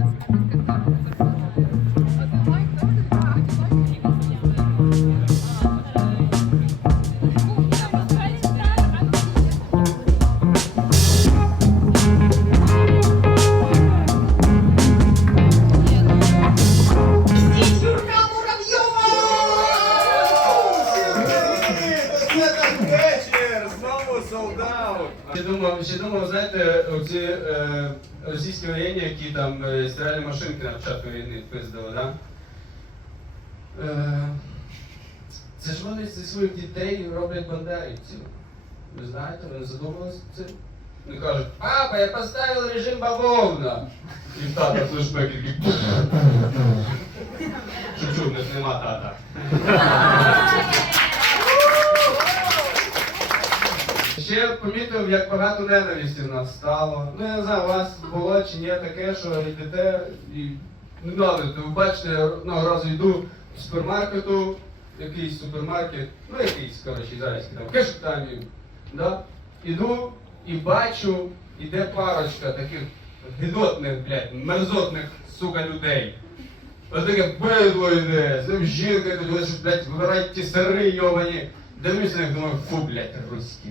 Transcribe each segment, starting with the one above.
Thank you. Ще думав, ще думав, знаєте, оці е, російські воєнні, які там е, стиральні машинки на початку війни пиздили, да? Е, це ж вони зі своїх дітей роблять бандерівців. Ви знаєте, вони задумалися цим? Вони кажуть, папа, я поставив режим бавовна. І тата флешбек який. Шучу, в них нема тата. Ще помітив, як багато ненависті в нас стало. Ну я не знаю, у вас було чи ні таке, що йдете і ненавидите. Ви бачите, одного разу йду в супермаркету, якийсь супермаркет, ну якийсь, коротше, ізраїльський там, кешетамів, да? Іду і бачу, іде парочка таких гидотних, блядь, мерзотних, сука, людей. Ось таке бидло йде, з ним жінка блядь, вибирають ті сири йовані. Дивлюся на них, думаю, фу, блядь, руські.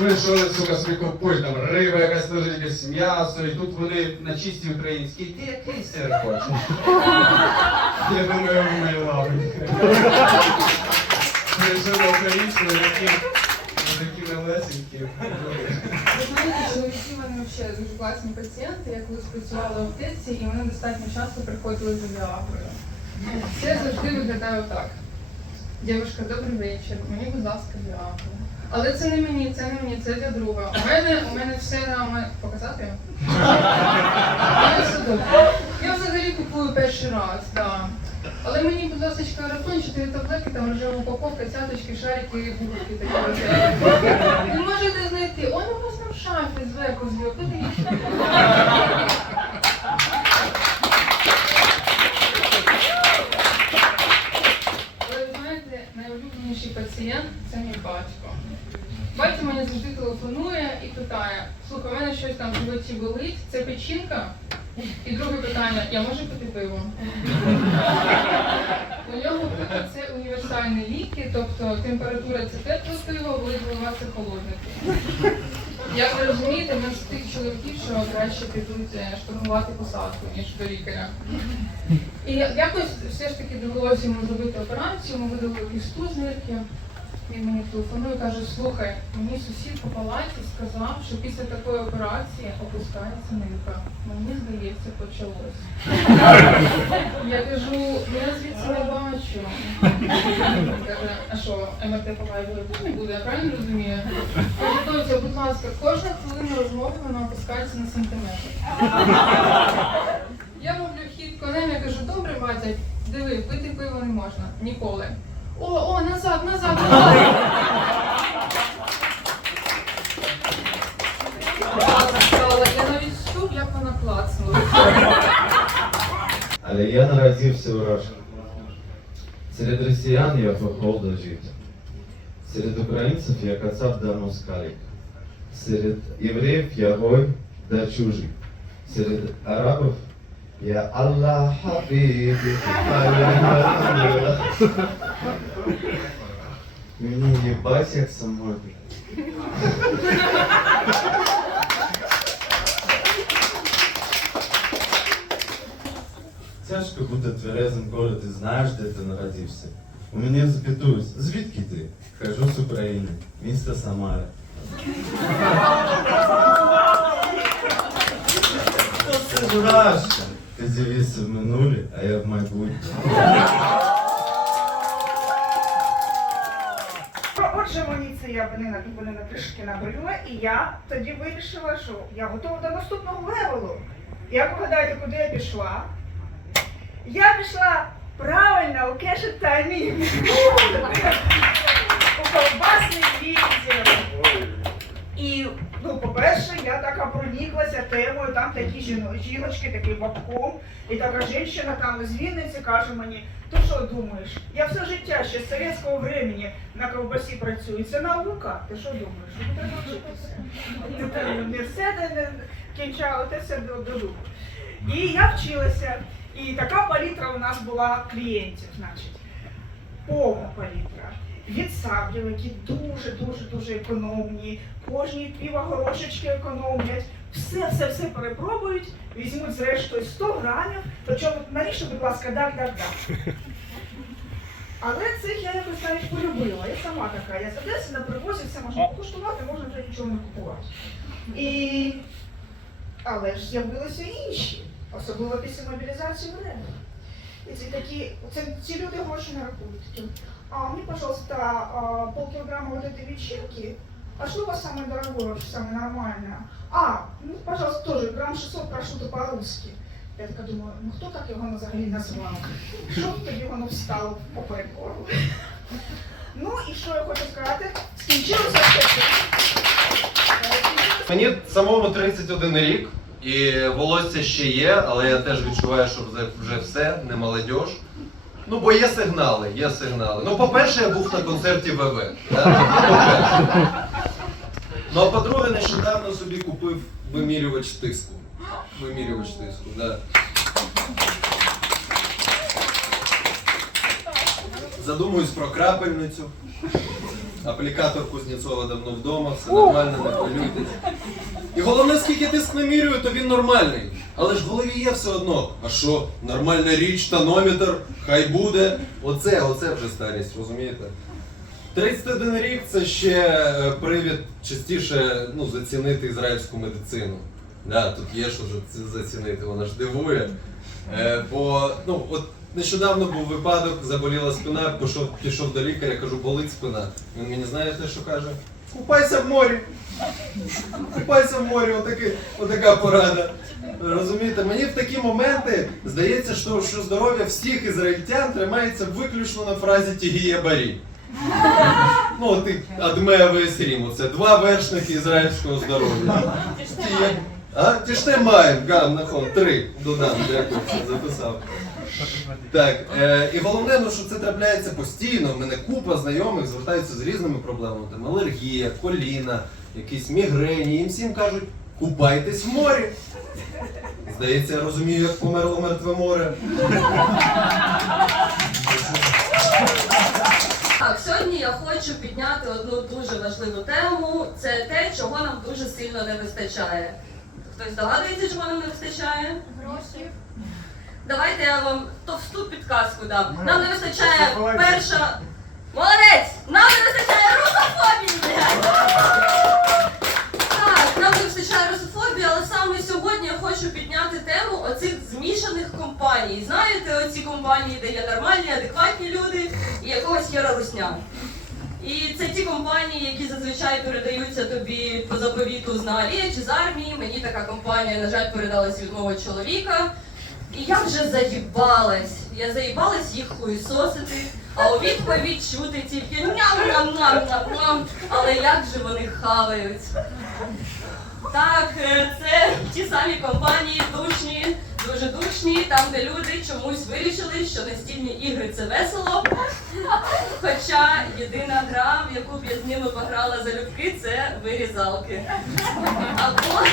Ми що сука, собі купують, там риба якась теж якесь м'ясо, і тут вони на чистій українській. Ти який сир хочеш? Я думаю, ми лавить. Прийшли на українську, такі, малесенькі. Ви знаєте, чоловіки в мене взагалі дуже класні пацієнти. Я колись працювала в аптеці, і вони достатньо часто приходили за діагнозом. Це завжди виглядає так. Дівчинка, добрий вечір. Мені, будь ласка, діагноз. Але це не мені, це не мені, це для друга. У мене, у мене все на показати. Я взагалі купую перший раз, так. Але мені, будь ласка, аерофон, 4 таблетки, там рожева упаковка, цяточки, шарики, бугорки такі рожеві. Ви можете знайти. Он у вас там шафі зверху зліва. Подивіться. Але ви знаєте, найулюбленіший пацієнт це мій батько. Батько мені завжди телефонує і питає: слухай, у мене щось там в животі болить, це печінка? І друге питання, я можу пити пиво? У нього пиво це універсальні ліки, тобто температура це тепле пиво, болить голова це холодне. Як ви розумієте, ми з тих чоловіків, що краще підуть е, штурмувати посадку, ніж до лікаря. І якось все ж таки довелося йому зробити операцію, ми видали кісту з нирки. Він мені телефонує каже, слухай, мені сусід по палаті сказав, що після такої операції опускається нирка. Мені здається, почалось. Я кажу, я звідси не бачу. Каже, а що, МРТ показує не буде, я правильно розумію? Каже, будь ласка, кожна хвилина розмови вона опускається на сантиметр. Я роблю хід конем, я кажу, добре, батя, диви, пити пиво не можна. Ніколи. О, о, назад, назад, назад. Але я народився у Раші. Серед росіян я хохол до життя. Серед українців я кацап да москалік. Серед євреїв я гой да чужий. Серед арабів я Аллах Хабібі. Мені їбать як самотник. Тяжко бути тверезим, коли ти знаєш, де ти народився. У мене запитують, звідки ти? Кажу з України, місто Самара. Це ж Ти дивишся в минуле, а я в майбутнє. Отже, мені це я вони на вони на трішки набрила, і я тоді вирішила, що я готова до наступного левелу. Як ви гадаєте, куди я пішла? Я пішла правильно у кешет таймінг. У колбасний відділ. І Ну, по-перше, я така проніклася темою, там такі жіно, жіночки, такий бабком, і така жінка там з Вінниці каже мені, ти що думаєш? Я все життя ще з совєтського времени на ковбасі працюю. Це наука. Ти що думаєш? Ну, треба вчитися. Не все не, не кінчало, те все до, до духу. І я вчилася. І така палітра у нас була клієнтів, значить, повна палітра. Від саблів, які дуже-дуже дуже економні, кожні пів горошечки економлять, все, все, все перепробують, візьмуть зрештою 100 грамів, причому наріжте, будь ласка, дар, дар, дар. Але цих я якось навіть полюбила. Я сама така, я з Одеси на привозі все можна покуштувати, можна вже нічого не купувати. І... Але ж з'явилися інші, особливо після мобілізації времени. І такі, це люди гроші не рахують. А мне, пожалуйста, полкилограмма вот этой ветчинки. А что у вас самое дорогое, самое нормальное? А, ну, пожалуйста, тоже грамм 600 прошуто по-русски. Я така думаю, ну хто так його взагалі назвав? Що тоді воно встало поперед горло? Ну і що я хочу сказати? Скінчилося все. Мені самому 31 рік, і волосся ще є, але я теж відчуваю, що вже, все, не молодіж. Ну, бо є сигнали, є сигнали. Ну, по-перше, я був на концерті ВВ. Да? Ну, а по-друге, нещодавно собі купив вимірювач тиску. Вимірювач тиску, да. Задумуюсь про крапельницю. Аплікатор Кузнєцова давно вдома, все нормально, не хвилюйтесь. І головне, скільки тиск намірюю, то він нормальний. Але ж в голові є все одно. А що, нормальна річ, тонометр, хай буде. Оце, оце вже старість, розумієте? 31 рік це ще е, привід частіше ну, зацінити ізраїльську медицину. Да, тут є що зацінити, вона ж дивує. Е, бо ну, от нещодавно був випадок, заболіла спина, пішов, пішов до лікаря, кажу, болить спина. Він мені знаєте, що каже? Купайся в морі. Купайся в морі, отаки, отака порада. Розумієте, мені в такі моменти здається, що, що здоров'я всіх ізраїльтян тримається виключно на фразі Тігіє Барі. Ну, ти Адмея Весрім, це два вершники ізраїльського здоров'я. А? Ті ж те маємо, гам, нахон, три додам, дякую, записав. Так, е, і головне, ну, що це трапляється постійно. У мене купа знайомих звертаються з різними проблемами. Там алергія, коліна, якісь мігрені. Їм всім кажуть, купайтесь в морі. Здається, я розумію, як померло мертве море. Так, сьогодні я хочу підняти одну дуже важливу тему. Це те, чого нам дуже сильно не вистачає. Хтось здогадується, чого нам не вистачає? Гроші. Давайте я вам товсту підказку дам. Нам не вистачає перша. Молодець! Нам не вистачає русофобії! Так, нам не вистачає русофобії, але саме сьогодні я хочу підняти тему оцих змішаних компаній. Знаєте, оці компанії, де є нормальні, адекватні люди і якогось є русня. І це ті компанії, які зазвичай передаються тобі по заповіту з Наалія чи з армії. Мені така компанія, на жаль, передалась від мого чоловіка. І я вже заїбалась. Я заїбалась їх хуїсосити, а у відповідь чути тільки ням-ням-ням-ням-ням. Але як же вони хавають? Так, е, це ті самі компанії душні, дуже душні, там, де люди чомусь вирішили, що настільні ігри це весело. Хоча єдина гра, в яку б я з ними пограла залюбки, це вирізалки. Або,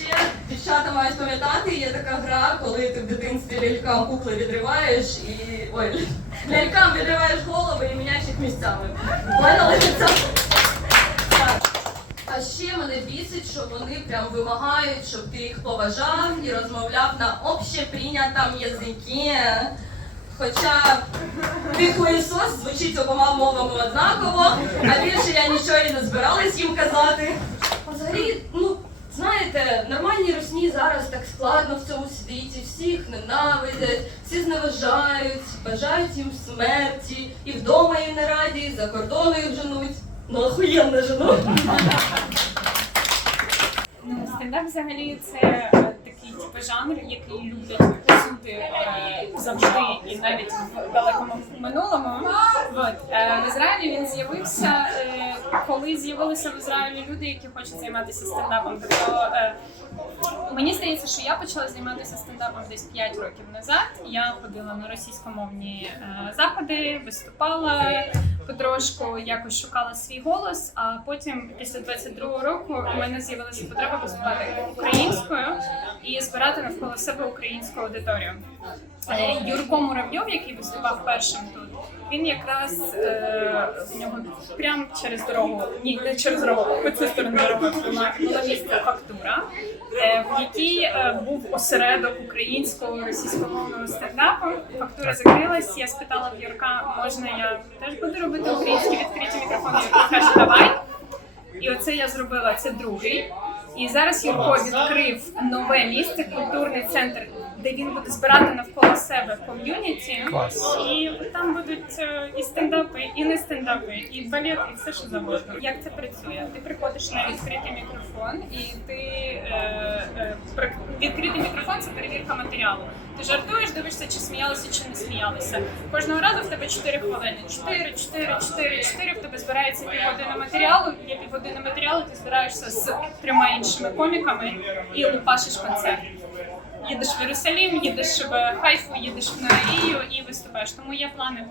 ще дівчата мають пам'ятати, є така гра, коли ти в дитинстві лялькам кукли відриваєш і. Ой, лялькам відриваєш голови і міняєш їх місцями. А ще мене бісить, що вони прям вимагають, щоб ти їх поважав і розмовляв на общеприйнятому язикі. Хоча ти хуєсос звучить обома мовами однаково, а більше я нічого і не збиралась їм казати. Взагалі, ну, знаєте, нормальні русні зараз так складно в цьому світі, всіх ненавидять, всі зневажають, бажають їм смерті, і вдома їм не раді, і за кордону їх женуть. Ну, охуєнно женуть. Ну, стендап взагалі це е, такий типу жанр, який люблять всюди е, завжди і навіть в далекому минулому. От е, в Ізраїлі він з'явився, е, коли з'явилися в Ізраїлі люди, які хочуть займатися стендапом. Тобто мені здається, що я почала займатися стендапом десь 5 років назад. Я ходила на російськомовні заходи, виступала потрошку, якось шукала свій голос. А потім, після 22-го року, у мене з'явилася потреба виступати українською і збирати навколо себе українську аудиторію. Е, Юрко Муравйов, який виступав першим тут, він якраз е, в нього прямо через дорогу, ні, не через дорогу, по цю сторону дороги була була місце фактура, е, в якій е, був осередок українського російськомовного стендапу. Фактура закрилась. Я спитала в Юрка, можна я теж буду робити українські відкриті мікрофони. Юрко каже, давай. І оце я зробила. Це другий. І зараз Юрко відкрив нове місце, культурний центр, де він буде збирати навколо себе ком'юніті. І там будуть е, і стендапи, і не стендапи, і балет, і все, що завгодно. Як це працює? Ти приходиш на відкритий мікрофон, і ти е, е, при- відкритий мікрофон це перевірка матеріалу. Ти жартуєш, дивишся, чи сміялися, чи не сміялися. Кожного разу в тебе 4 хвилини. 4, 4, 4, 4, в тебе збирається півгодини матеріалу. Є півгодини матеріалу, ти збираєшся з трьома іншими коміками і лупашиш концерт. Їдеш в Єрусалім, їдеш в Хайфу, їдеш в Нараїю і виступаєш. Тому є плани